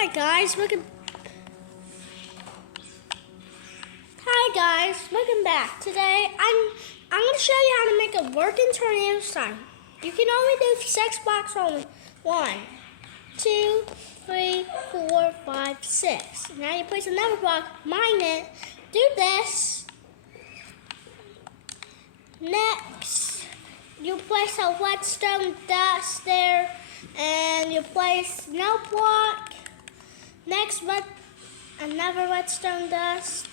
Hi guys, welcome back. Today I'm gonna show you how to make a working tornado siren. You can only do 6 blocks only. 1, 2, 3, 4, 5, 6. Now you place another block, mine it, do this. Next, you place a whetstone dust there, and you place no block. Next, another whetstone dust.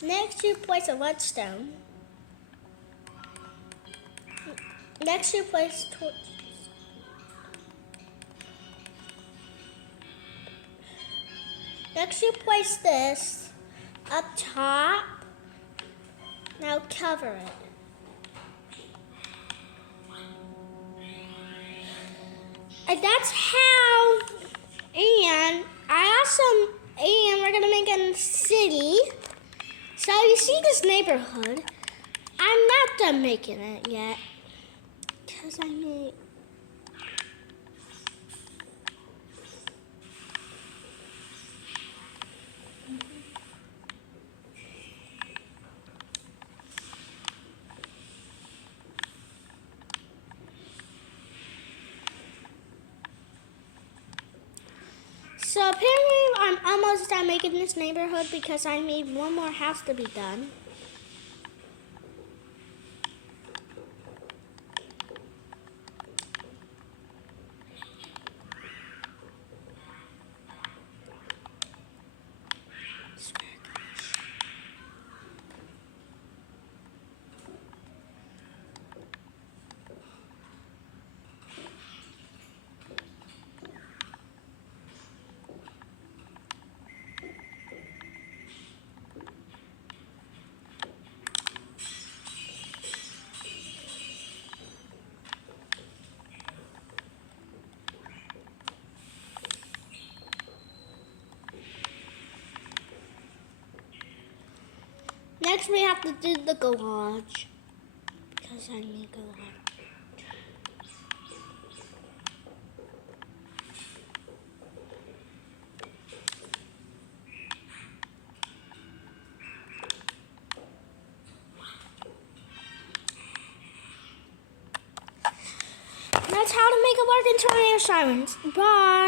Next, you place a whetstone. Next, you place torches. Next, you place this up top. Now cover it. And that's how, and we're gonna make it a city. So you see this neighborhood. I'm not done making it yet, because I need. So apparently I'm almost done making this neighborhood because I need one more house to be done. Next, we have to do the garage, because I need a garage. That's how to make a working tornado sirens. Bye.